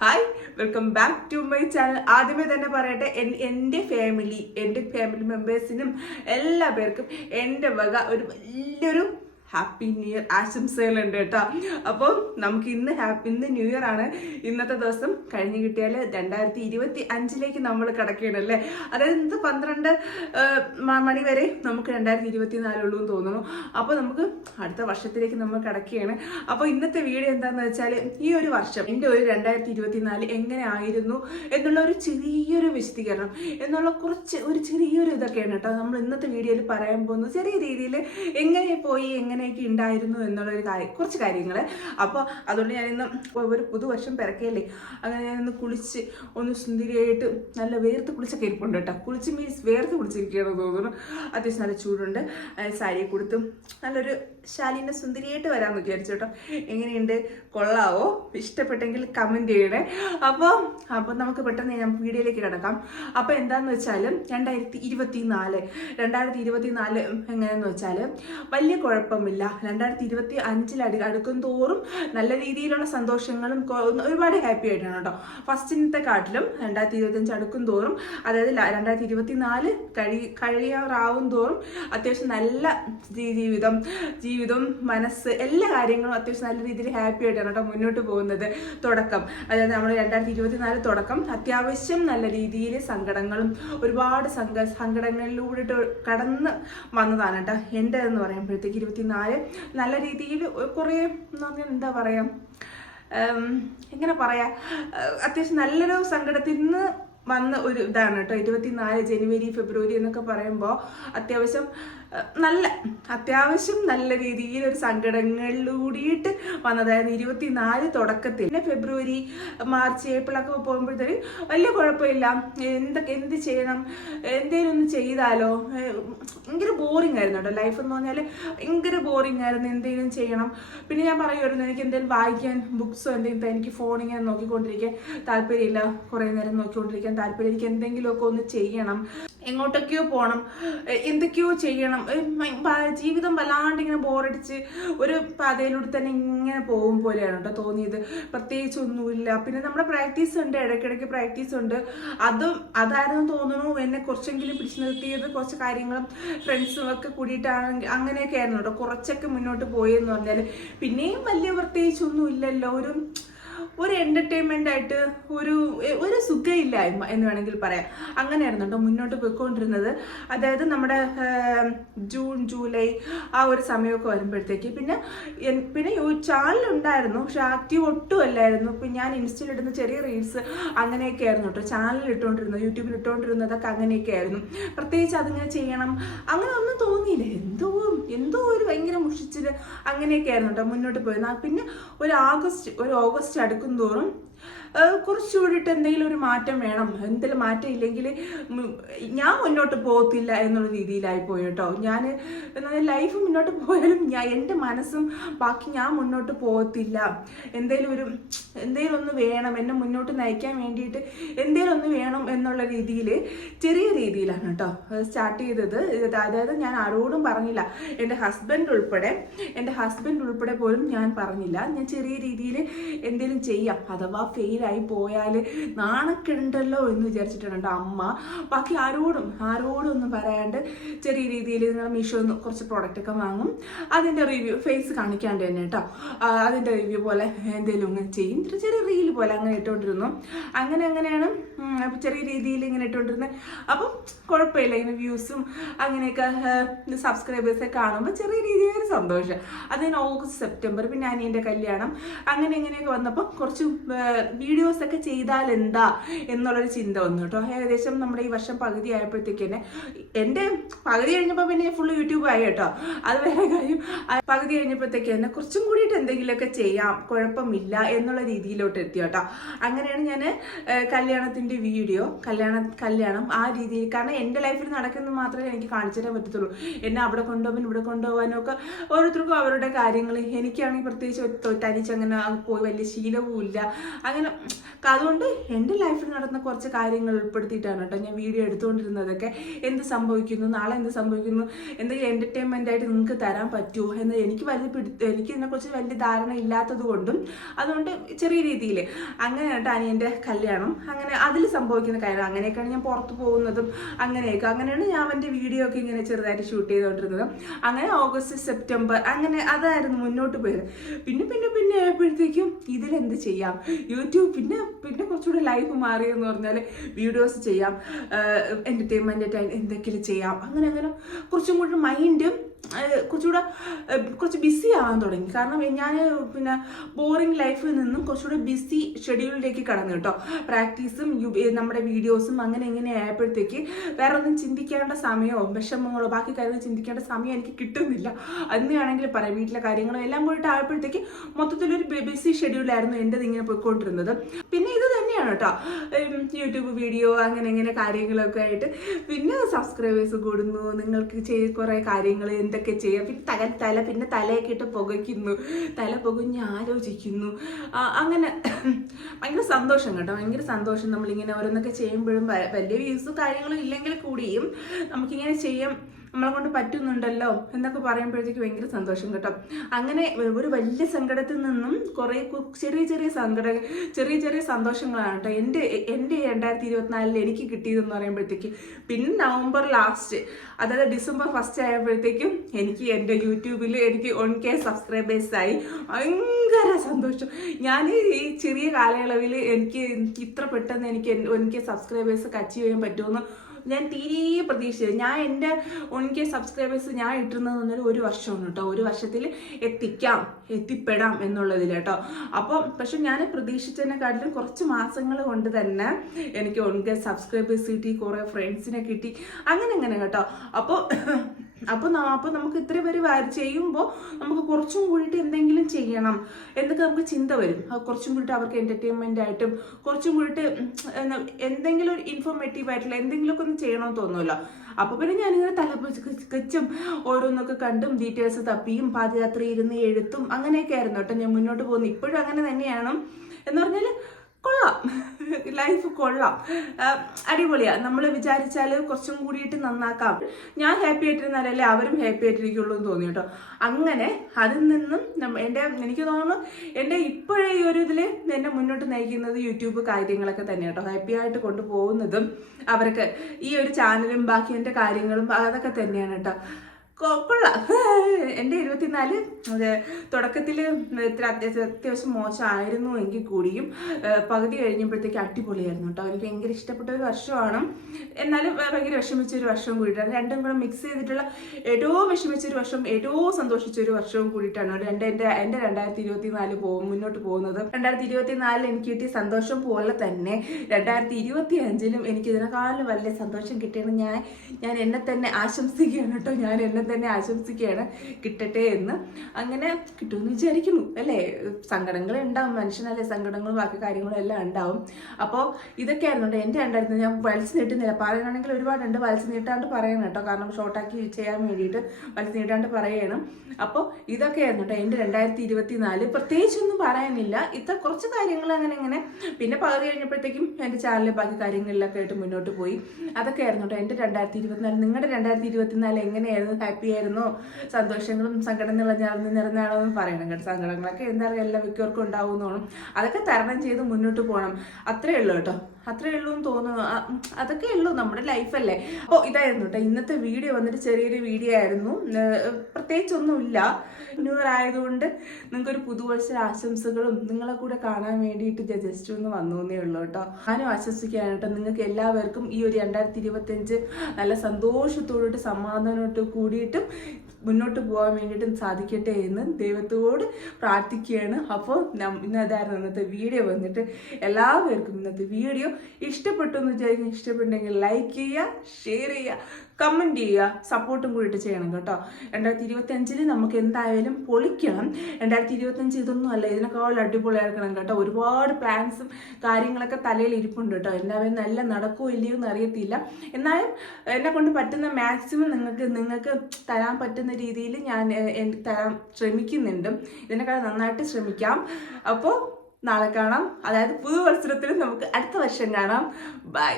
Hi, welcome back to my channel. ആദ്യമേ തന്നെ പറയട്ടെ, എൻ്റെ ഫാമിലി മെമ്പേഴ്സിനും എല്ലാ പേർക്കും എൻ്റെ വക ഒരു വലിയൊരു ഹാപ്പി ന്യൂ ഇയർ ആശംസകളുണ്ട് കേട്ടോ. അപ്പോൾ നമുക്ക് ഇന്ന് ന്യൂ ഇയർ ആണ്. ഇന്നത്തെ ദിവസം കഴിഞ്ഞ് കിട്ടിയാൽ 2025 നമ്മൾ കിടക്കുകയാണല്ലേ. അതായത് 12 മണി വരെ നമുക്ക് 2024 ഉള്ളൂ എന്ന് തോന്നുന്നു. അപ്പോൾ നമുക്ക് അടുത്ത വർഷത്തിലേക്ക് നമ്മൾ കിടക്കുകയാണ്. അപ്പോൾ ഇന്നത്തെ വീഡിയോ എന്താണെന്ന് വെച്ചാൽ, ഈ ഒരു വർഷം എൻ്റെ ഒരു 2024 എങ്ങനെ ആയിരുന്നു എന്നുള്ള ഒരു ചെറിയൊരു വിശദീകരണം എന്നുള്ള ഒരു ചെറിയൊരു ഇതൊക്കെയാണ് കേട്ടോ നമ്മൾ ഇന്നത്തെ വീഡിയോയിൽ പറയാൻ പോകുന്നത്. ചെറിയ രീതിയിൽ എങ്ങനെ പോയി എങ്ങനെയൊക്കെ ഉണ്ടായിരുന്നു എന്നുള്ളൊരു കുറച്ച് കാര്യങ്ങൾ. അപ്പോൾ അതുകൊണ്ട് ഞാനിന്ന് ഒരു പുതുവർഷം പിറക്കയല്ലേ, അങ്ങനെ ഞാനിന്ന് കുളിച്ച് ഒന്ന് സുന്ദരിയായിട്ട് നല്ല വേർത്ത് കുളിച്ചൊക്കെ ഇരിപ്പുണ്ട് കേട്ടോ. കുളിച്ച് മീൻസ് വേർത്ത് കുളിച്ചിരിക്കുകയാണെന്ന് തോന്നുന്നു. അത്യാവശ്യം നല്ല ചൂടുണ്ട്. സാരി കൊടുത്തും നല്ലൊരു ശാലിൻ്റെ സുന്ദരിയായിട്ട് വരാമെന്ന് വിചാരിച്ചു കേട്ടോ. എങ്ങനെയുണ്ട്, കൊള്ളാവോ? ഇഷ്ടപ്പെട്ടെങ്കിൽ കമൻറ്റ് ചെയ്യണേ. അപ്പോൾ നമുക്ക് പെട്ടെന്ന് ഞാൻ വീഡിയോയിലേക്ക് കിടക്കാം. അപ്പോൾ എന്താണെന്ന് വെച്ചാൽ 2024 എങ്ങനെയാണെന്ന് വെച്ചാൽ വലിയ കുഴപ്പമില്ല. 2025 അടുക്കും തോറും നല്ല രീതിയിലുള്ള സന്തോഷങ്ങളും ഒരുപാട് ഹാപ്പി ആയിട്ടാണ് കേട്ടോ. ഫസ്റ്റിനത്തെ കാട്ടിലും 2025 അടുക്കും തോറും, അതായത് 2024 കഴിയാറാവും തോറും അത്യാവശ്യം നല്ല ജീവിതം മനസ്സ് എല്ലാ കാര്യങ്ങളും അത്യാവശ്യം നല്ല രീതിയിൽ ഹാപ്പി ആയിട്ടാണ് കേട്ടോ മുന്നോട്ട് പോകുന്നത്. തുടക്കം, അതായത് നമ്മൾ 2024 തുടക്കം അത്യാവശ്യം നല്ല രീതിയിൽ സങ്കടങ്ങളും ഒരുപാട് സങ്കടങ്ങളിലൂടെ കടന്ന് വന്നതാണ് കേട്ടോ. എൻ്റെ എന്ന് പറയുമ്പോഴത്തേക്ക് 24 നല്ല രീതിയിൽ കുറേ എന്ന് പറഞ്ഞാൽ എന്താ പറയാ, എങ്ങനെ പറയാ, അത്യാവശ്യം നല്ലൊരു സങ്കടത്തിൽ നിന്ന് വന്ന ഒരു ഇതാണ് കേട്ടോ 24 ജനുവരി ഫെബ്രുവരി എന്നൊക്കെ പറയുമ്പോൾ അത്യാവശ്യം നല്ല രീതിയിൽ ഒരു സങ്കടങ്ങളിലൂടിയിട്ട് വന്നതായിരുന്നു 24 തുടക്കത്തിൽ. പിന്നെ ഫെബ്രുവരി മാർച്ച് ഏപ്രിലൊക്കെ പോകുമ്പോഴത്തേക്ക് വലിയ കുഴപ്പമില്ല. എന്ത് ചെയ്യണം, എന്തേലും ഒന്ന് ചെയ്താലോ, ഭയങ്കര ബോറിംഗ് ആയിരുന്നു കേട്ടോ ലൈഫ് എന്ന് പറഞ്ഞാൽ. ഭയങ്കര ബോറിംഗ് ആയിരുന്നു, എന്തെങ്കിലും ചെയ്യണം. പിന്നെ ഞാൻ പറയുമായിരുന്നു, എനിക്ക് എന്തെങ്കിലും വായിക്കാൻ ബുക്സോ എന്തെങ്കിലും, എനിക്ക് ഫോണിങ്ങനെ നോക്കിക്കൊണ്ടിരിക്കാൻ താല്പര്യമില്ല, കുറേ നേരം നോക്കിക്കൊണ്ടിരിക്കാൻ താല്പര്യം. എനിക്ക് എന്തെങ്കിലുമൊക്കെ ഒന്ന് ചെയ്യണം, എങ്ങോട്ടൊക്കെയോ പോകണം, എന്തൊക്കെയോ ചെയ്യണം. ജീവിതം വല്ലാണ്ട് ഇങ്ങനെ ബോറടിച്ച് ഒരു പാതയിലൂടെ തന്നെ ഇങ്ങനെ പോകും പോലെയാണ് കേട്ടോ തോന്നിയത്. പ്രത്യേകിച്ച് ഒന്നുമില്ല. പിന്നെ നമ്മുടെ പ്രാക്ടീസ് ഉണ്ട്, ഇടയ്ക്കിടയ്ക്ക് പ്രാക്ടീസ് ഉണ്ട്. അതായിരുന്നു തോന്നുന്നു എന്നെ കുറച്ചെങ്കിലും പിടിച്ചു നിർത്തിയത്. കുറച്ച് കാര്യങ്ങളും ഫ്രണ്ട്സും ഒക്കെ കൂടിയിട്ടാണെങ്കിൽ അങ്ങനെയൊക്കെ ആയിരുന്നു കേട്ടോ കുറച്ചൊക്കെ മുന്നോട്ട് പോയെന്ന് പറഞ്ഞാൽ. പിന്നെയും വലിയ പ്രത്യേകിച്ചൊന്നും ഇല്ലല്ലോ. ഒരു എൻ്റർടൈൻമെൻ്റ് ആയിട്ട് ഒരു സുഖമില്ലായ്മ എന്ന് വേണമെങ്കിൽ പറയാം. അങ്ങനെയായിരുന്നു കേട്ടോ മുന്നോട്ട് പോയിക്കൊണ്ടിരുന്നത്. അതായത് നമ്മുടെ ജൂൺ ജൂലൈ ആ ഒരു സമയമൊക്കെ വരുമ്പോഴത്തേക്ക് പിന്നെ ചാനലുണ്ടായിരുന്നു, പക്ഷെ ആക്റ്റീവ് ഒട്ടും അല്ലായിരുന്നു. ഇപ്പം ഞാൻ ഇൻസ്റ്റയിൽ ഇടുന്ന ചെറിയ റീൽസ് അങ്ങനെയൊക്കെ ആയിരുന്നു കേട്ടോ ചാനലിൽ ഇട്ടുകൊണ്ടിരുന്നത്, യൂട്യൂബിൽ ഇട്ടുകൊണ്ടിരുന്നതൊക്കെ അങ്ങനെയൊക്കെ ആയിരുന്നു. പ്രത്യേകിച്ച് അതിങ്ങനെ ചെയ്യണം അങ്ങനെ ഒന്നും തോന്നിയില്ല. എന്തോ ഒരു ഭയങ്കര മുഷിച്ചിൽ അങ്ങനെയൊക്കെ ആയിരുന്നു കേട്ടോ മുന്നോട്ട് പോയത്. പിന്നെ ഒരു ഓഗസ്റ്റ് അടുക്കും തോറും കുറച്ചുകൂടിയിട്ട് എന്തെങ്കിലും ഒരു മാറ്റം വേണം. എന്തെങ്കിലും മാറ്റം ഇല്ലെങ്കിൽ ഞാൻ മുന്നോട്ട് പോകത്തില്ല എന്നുള്ള രീതിയിലായി പോയി കേട്ടോ. ഞാൻ ലൈഫ് മുന്നോട്ട് പോയാലും എൻ്റെ മനസ്സും ബാക്കി ഞാൻ മുന്നോട്ട് പോകത്തില്ല. എന്തെങ്കിലും ഒന്ന് വേണം, എന്നെ മുന്നോട്ട് നയിക്കാൻ വേണ്ടിയിട്ട് എന്തെങ്കിലും ഒന്ന് വേണം എന്നുള്ള രീതിയിൽ ചെറിയ രീതിയിലാണ് കേട്ടോ സ്റ്റാർട്ട് ചെയ്തത്. അതായത് ഞാൻ ആരോടും പറഞ്ഞില്ല, എൻ്റെ ഹസ്ബൻഡ് ഉൾപ്പെടെ പോലും ഞാൻ പറഞ്ഞില്ല. ഞാൻ ചെറിയ രീതിയിൽ എന്തെങ്കിലും ചെയ്യാം, അഥവാ ഫെയിലായി പോയാൽ നാണക്കെണ്ടല്ലോ എന്ന് വിചാരിച്ചിട്ടുണ്ട് അമ്മ. ബാക്കി ആരോടും ഒന്നും പറയാണ്ട് ചെറിയ രീതിയിൽ മീഷോ കുറച്ച് പ്രോഡക്റ്റ് ഒക്കെ വാങ്ങും, അതിൻ്റെ റിവ്യൂ ഫേസ് കാണിക്കാണ്ട് തന്നെ കേട്ടോ അതിൻ്റെ റിവ്യൂ പോലെ എന്തെങ്കിലും ഇങ്ങനെ ചെയ്യും. ചെറിയ റീൽ പോലെ അങ്ങനെ ഇട്ടുകൊണ്ടിരുന്നു. അങ്ങനെയാണ് ചെറിയ രീതിയിൽ ഇങ്ങനെ ഇട്ടുകൊണ്ടിരുന്നത്. അപ്പം കുഴപ്പമില്ല, ഇങ്ങനെ വ്യൂസും അങ്ങനെയൊക്കെ സബ്സ്ക്രൈബേഴ്സൊക്കെ കാണുമ്പോൾ ചെറിയ രീതിയിൽ സന്തോഷം. അതിന് ഓഗസ്റ്റ് സെപ്റ്റംബർ പിന്നെ അനിയൻ്റെ കല്യാണം അങ്ങനെയൊക്കെ വന്നപ്പോൾ കുറച്ച് വീഡിയോസൊക്കെ ചെയ്താൽ എന്താ എന്നുള്ളൊരു ചിന്ത വന്നു കേട്ടോ. ഏകദേശം നമ്മുടെ ഈ വർഷം പകുതി ആയപ്പോഴത്തേക്ക് തന്നെ, എൻ്റെ പകുതി കഴിഞ്ഞപ്പോൾ പിന്നെ ഫുള്ള് യൂട്യൂബ് ആയി കേട്ടോ, അത് വേറെ കാര്യം. പകുതി കഴിഞ്ഞപ്പോഴത്തേക്ക് തന്നെ കുറച്ചും കൂടിയിട്ട് എന്തെങ്കിലുമൊക്കെ ചെയ്യാം, കുഴപ്പമില്ല എന്നുള്ള രീതിയിലോട്ട് എത്തി കേട്ടോ. അങ്ങനെയാണ് ഞാൻ കല്യാണത്തിൻ്റെ വീഡിയോ കല്യാണം ആ രീതിയിൽ, കാരണം എൻ്റെ ലൈഫിൽ നടക്കുന്നത് മാത്രമേ എനിക്ക് കാണിച്ചു തരാൻ പറ്റത്തുള്ളൂ. എന്നെ അവിടെ കൊണ്ടുപോകാനും ഇവിടെ കൊണ്ടുപോകാനും ഒക്കെ ഓരോരുത്തർക്കും അവരുടെ കാര്യങ്ങൾ. എനിക്കാണെങ്കിൽ പ്രത്യേകിച്ച് തനിച്ചങ്ങനെ പോയി വലിയ ശീലവും ഇല്ല അങ്ങനെ. അതുകൊണ്ട് എൻ്റെ ലൈഫിൽ നടന്ന കുറച്ച് കാര്യങ്ങൾ ഉൾപ്പെടുത്തിയിട്ടാണ് കേട്ടോ ഞാൻ വീഡിയോ എടുത്തുകൊണ്ടിരുന്നതൊക്കെ. എന്ത് സംഭവിക്കുന്നു, നാളെ എന്ത് സംഭവിക്കുന്നു, എന്തെങ്കിലും എൻ്റർടൈൻമെൻ്റ് ആയിട്ട് നിങ്ങൾക്ക് തരാൻ പറ്റുമോ എന്ന് എനിക്ക് എനിക്ക് ഇതിനെക്കുറിച്ച് വലിയ ധാരണ ഇല്ലാത്തത് കൊണ്ടും അതുകൊണ്ട് ചെറിയ രീതിയിൽ അങ്ങനെ കേട്ടോ അനിയൻ്റെ കല്യാണം, അങ്ങനെ അതിൽ സംഭവിക്കുന്ന കാര്യം, അങ്ങനെയൊക്കെയാണ് ഞാൻ പുറത്ത് പോകുന്നതും അങ്ങനെയാണ് ഞാൻ എൻ്റെ വീഡിയോ ഒക്കെ ഇങ്ങനെ ചെറുതായിട്ട് ഷൂട്ട് ചെയ്തുകൊണ്ടിരുന്നത്. അങ്ങനെ ഓഗസ്റ്റ് സെപ്റ്റംബർ അങ്ങനെ അതായിരുന്നു മുന്നോട്ട് പോയത്. പിന്നെ ആയപ്പോഴത്തേക്കും ഇതിലെന്ത് ചെയ്യാം, യൂട്യൂബ് പിന്നെ കുറച്ചുകൂടെ ലൈഫ് മാറിയെന്ന് പറഞ്ഞാൽ വീഡിയോസ് ചെയ്യാം, എൻ്റർടൈൻമെൻ്റ് എന്തെങ്കിലും ചെയ്യാം, അങ്ങനെ കുറച്ചും കൂടി മൈൻഡും കുറച്ച് ബിസി ആവാൻ തുടങ്ങി. കാരണം ഞാൻ പിന്നെ ബോറിംഗ് ലൈഫിൽ നിന്നും കുറച്ചുകൂടെ ബിസി ഷെഡ്യൂളിലേക്ക് കടന്നു കേട്ടോ. പ്രാക്ടീസും നമ്മുടെ വീഡിയോസും അങ്ങനെ ആയപ്പോഴത്തേക്ക് വേറെ ഒന്നും ചിന്തിക്കേണ്ട സമയമോ വിഷമങ്ങളോ ബാക്കി കാര്യങ്ങൾ ചിന്തിക്കേണ്ട സമയം എനിക്ക് കിട്ടുന്നില്ല. അന്നാണെങ്കിൽ പറയാം, വീട്ടിലെ കാര്യങ്ങളും എല്ലാം കൂടിയിട്ട് ആയപ്പോഴത്തേക്ക് മൊത്തത്തിലൊരു ബിസി ഷെഡ്യൂളായിരുന്നു എൻ്റെത് ഇങ്ങനെ പോയിക്കൊണ്ടിരുന്നത്. പിന്നെ ഇത് തന്നെയാണ് കേട്ടോ യൂട്യൂബ് വീഡിയോ അങ്ങനെ കാര്യങ്ങളൊക്കെ ആയിട്ട്. പിന്നെ സബ്സ്ക്രൈബേഴ്സ് കൂടുന്നു, നിങ്ങൾക്ക് കുറേ കാര്യങ്ങൾ എന്തൊക്കെ ചെയ്യാം. പിന്നെ തലയൊക്കെ ഇട്ട് പുകയ്ക്കുന്നു, തല പുകഞ്ഞ് ആലോചിക്കുന്നു. അങ്ങനെ ഭയങ്കര സന്തോഷം കേട്ടോ, ഭയങ്കര സന്തോഷം. നമ്മളിങ്ങനെ ഓരോന്നൊക്കെ ചെയ്യുമ്പോഴും വലിയ വ്യൂസും കാര്യങ്ങളും ഇല്ലെങ്കിൽ കൂടിയും നമുക്കിങ്ങനെ ചെയ്യാം, നമ്മളെ കൊണ്ട് പറ്റുന്നുണ്ടല്ലോ എന്നൊക്കെ പറയുമ്പോഴത്തേക്ക് ഭയങ്കര സന്തോഷം കേട്ടോ. അങ്ങനെ ഒരു വലിയ സങ്കടത്തിൽ നിന്നും കുറേ ചെറിയ സന്തോഷങ്ങളാണ് കേട്ടോ എൻ്റെ 2024 എനിക്ക് കിട്ടിയതെന്ന് പറയുമ്പോഴത്തേക്ക്. പിന്നെ നവംബർ ലാസ്റ്റ്, അതായത് ഡിസംബർ 1 ആയപ്പോഴത്തേക്കും എനിക്ക് എൻ്റെ യൂട്യൂബിൽ എനിക്ക് 1K സബ്സ്ക്രൈബേഴ്സായി. ഭയങ്കര സന്തോഷം. ഞാൻ ഈ ചെറിയ കാലയളവിൽ എനിക്ക് ഇത്ര പെട്ടെന്ന് എനിക്ക് 1K സബ്സ്ക്രൈബേഴ്സ് അച്ചീവ് ചെയ്യാൻ പറ്റുമെന്ന് ഞാൻ തീരെ പ്രതീക്ഷിച്ചത്. ഞാൻ എൻ്റെ 1K സബ്സ്ക്രൈബേഴ്സ് ഞാൻ ഇട്ടിരുന്നത് പറഞ്ഞാൽ 1 വർഷമാണ് കേട്ടോ. 1 വർഷത്തിൽ എത്തിപ്പെടാം എന്നുള്ളതിൽ കേട്ടോ. അപ്പോൾ പക്ഷെ ഞാൻ പ്രതീക്ഷിച്ചതിനെക്കാട്ടിലും കുറച്ച് മാസങ്ങൾ കൊണ്ട് തന്നെ എനിക്ക് 1K സബ്സ്ക്രൈബേഴ്സ് കിട്ടി, കുറേ ഫ്രണ്ട്സിനെ കിട്ടി, അങ്ങനെ കേട്ടോ. അപ്പോൾ നമുക്ക് ഇത്ര പേര് ചെയ്യുമ്പോൾ നമുക്ക് കുറച്ചും കൂടിയിട്ട് എന്തെങ്കിലും ചെയ്യണം എന്നൊക്കെ നമുക്ക് ചിന്ത വരും. കുറച്ചും കൂടിയിട്ട് അവർക്ക് എൻ്റർടൈൻമെൻ്റ് ആയിട്ടും കുറച്ചും കൂടിയിട്ട് എന്തെങ്കിലും ഒരു ഇൻഫോർമേറ്റീവ് ആയിട്ടുള്ള എന്തെങ്കിലുമൊക്കെ ഒന്ന് ചെയ്യണമെന്ന് തോന്നുമല്ലോ. അപ്പോൾ പിന്നെ ഞാനിങ്ങനെ തലപ്പും ഓരോന്നൊക്കെ കണ്ടും ഡീറ്റെയിൽസ് തപ്പിയും പാദയാത്ര ഇരുന്ന് എഴുത്തും അങ്ങനെയൊക്കെ ആയിരുന്നു കേട്ടോ ഞാൻ മുന്നോട്ട് പോകുന്നത്. ഇപ്പോഴും അങ്ങനെ തന്നെയാണ്. എന്ന് പറഞ്ഞാൽ കൊള്ളാം, ലൈഫ് കൊള്ളാം, അടിപൊളിയാണ്. നമ്മൾ വിചാരിച്ചാൽ കുറച്ചും കൂടിയിട്ട് നന്നാക്കാം. ഞാൻ ഹാപ്പി ആയിട്ടിരുന്നാലല്ലേ അവരും ഹാപ്പി ആയിട്ടിരിക്കുള്ളൂ എന്ന് തോന്നി കേട്ടോ. അങ്ങനെ അതിൽ നിന്നും എനിക്ക് തോന്നുന്നു എൻ്റെ ഇപ്പോഴേ ഈ ഒരു ഇതിൽ എന്നെ മുന്നോട്ട് നയിക്കുന്നത് യൂട്യൂബ് കാര്യങ്ങളൊക്കെ തന്നെ കേട്ടോ. ഹാപ്പി ആയിട്ട് കൊണ്ടുപോകുന്നതും അവർക്ക് ഈ ഒരു ചാനലും ബാക്കി എൻ്റെ കാര്യങ്ങളും അതൊക്കെ തന്നെയാണ് കേട്ടോ. കൊള്ളാം. എൻ്റെ 24 തുടക്കത്തിൽ അത്യാവശ്യം മോശമായിരുന്നു എങ്കിൽ കൂടിയും പകുതി കഴിഞ്ഞപ്പോഴത്തേക്ക് അടിപൊളിയായിരുന്നു കേട്ടോ. എനിക്ക് ഭയങ്കര ഇഷ്ടപ്പെട്ട ഒരു വർഷമാണ്. എന്നാലും ഭയങ്കര വിഷമിച്ചൊരു വർഷവും കൂടിയിട്ടാണ്. രണ്ടും കൂടെ മിക്സ് ചെയ്തിട്ടുള്ള ഏറ്റവും വിഷമിച്ചൊരു വർഷം, ഏറ്റവും സന്തോഷിച്ചൊരു വർഷവും കൂടിയിട്ടാണ് എൻ്റെ 2024 മുന്നോട്ട് പോകുന്നത്. 2024 എനിക്ക് കിട്ടിയ സന്തോഷം പോലെ തന്നെ 2025 എനിക്ക് ഇതിനേക്കാളും വലിയ സന്തോഷം കിട്ടിയെന്ന് ഞാൻ എന്നെ തന്നെ ആശംസിക്കുകയാണ് കേട്ടോ. ഞാൻ എന്നെ തന്നെ ആശംസിക്കുകയാണ് കിട്ടട്ടെ എന്ന്. അങ്ങനെ കിട്ടുമെന്ന് വിചാരിക്കുന്നു അല്ലേ. സങ്കടങ്ങൾ ഉണ്ടാവും, മനുഷ്യനല്ലേ, സങ്കടങ്ങളും ബാക്കി കാര്യങ്ങളും എല്ലാം ഉണ്ടാവും. അപ്പോൾ ഇതൊക്കെയായിരുന്നു എൻ്റെ 2000. ഞാൻ വലിച്ചു നീട്ടുന്നില്ല, പറയാനാണെങ്കിൽ ഒരുപാടുണ്ട്, വലിച്ചു നീട്ടാണ്ട് പറയണം കേട്ടോ. കാരണം ഷോർട്ടാക്കി ചെയ്യാൻ വേണ്ടിയിട്ട് വലിച്ചു നീട്ടാണ്ട് പറയണം. അപ്പോൾ ഇതൊക്കെയായിരുന്നു കേട്ടോ എൻ്റെ 2024. പ്രത്യേകിച്ചൊന്നും പറയാനില്ല, ഇത്ര കുറച്ച് കാര്യങ്ങൾ അങ്ങനെ. പിന്നെ പകുതി കഴിഞ്ഞപ്പോഴത്തേക്കും എൻ്റെ ചാനലിൽ ബാക്കി കാര്യങ്ങളിലൊക്കെ ആയിട്ട് മുന്നോട്ട് പോയി. അതൊക്കെ ആയിരുന്നു കേട്ടോ എൻ്റെ 2024. നിങ്ങളുടെ 2024 എങ്ങനെയായിരുന്നു? ഹാപ്പി ആയിരുന്നോ? സന്തോഷങ്ങളും സങ്കടങ്ങളും നിറഞ്ഞാണോ എന്ന് പറയണം കേട്ടോ. സങ്കടങ്ങളൊക്കെ എന്താ പറയുക, എല്ലാ മിക്കവർക്കും ഉണ്ടാവുന്നോണം. അതൊക്കെ തരണം ചെയ്ത് മുന്നോട്ട് പോകണം. അത്രേ ഉള്ളൂ കേട്ടോ, അത്രേ ഉള്ളൂ എന്ന് തോന്നുന്നു. അതൊക്കെ ഉള്ളൂ, നമ്മുടെ ലൈഫല്ലേ. അപ്പോൾ ഇതായിരുന്നു കേട്ടോ ഇന്നത്തെ വീഡിയോ. വന്നിട്ട് ചെറിയൊരു വീഡിയോ ആയിരുന്നു, പ്രത്യേകിച്ചൊന്നുമില്ല. ന്യൂ ഇയർ ആയതുകൊണ്ട് നിങ്ങൾക്കൊരു പുതുവർഷ ആശംസകളും നിങ്ങളെ കൂടെ കാണാൻ വേണ്ടിയിട്ട് ജസ്റ്റ് ഒന്ന് വന്നേ ഉള്ളൂ കേട്ടോ. ഞാനും ആശംസിക്കുകയാണ് കേട്ടോ നിങ്ങൾക്ക് എല്ലാവർക്കും ഈ ഒരു 2025 നല്ല സന്തോഷത്തോടുകൂടി സമാധാനത്തോട് കൂടിയിട്ടും മുന്നോട്ട് പോകാൻ വേണ്ടിയിട്ടും സാധിക്കട്ടെ എന്ന് ദൈവത്തോട് പ്രാർത്ഥിക്കുകയാണ്. അപ്പോൾ ഇന്നതായിരുന്നു ഇന്നത്തെ വീഡിയോ. വന്നിട്ട് എല്ലാവർക്കും ഇന്നത്തെ വീഡിയോ ഇഷ്ടപ്പെട്ടു എന്ന് വിചാരിക്കും. ഇഷ്ടപ്പെട്ടെങ്കിൽ ലൈക്ക് ചെയ്യുക, ഷെയർ ചെയ്യുക, കമൻറ്റ് ചെയ്യുക, സപ്പോർട്ടും കൂടിയിട്ട് ചെയ്യണം കേട്ടോ. 2025 നമുക്ക് എന്തായാലും പൊളിക്കണം. 2025 ഇതൊന്നും അല്ല, ഇതിനേക്കാൾ അടിപൊളിയാക്കണം കേട്ടോ. ഒരുപാട് പ്ലാൻസും കാര്യങ്ങളൊക്കെ തലയിൽ ഇരിപ്പുണ്ട് കേട്ടോ. എല്ലാവരും നല്ല നടക്കുമോ ഇല്ലയോ എന്ന് അറിയത്തില്ല. എന്നാലും എന്നെ കൊണ്ട് പറ്റുന്ന മാക്സിമം നിങ്ങൾക്ക് തരാൻ പറ്റുന്ന രീതിയിൽ ഞാൻ തരാൻ ശ്രമിക്കുന്നുണ്ട്. ഇതിനേക്കാൾ നന്നായിട്ട് ശ്രമിക്കാം. അപ്പോൾ നാളെ കാണാം. അതായത് പുതുവത്സരത്തിൽ നമുക്ക് അടുത്ത വർഷം കാണാം. ബൈ.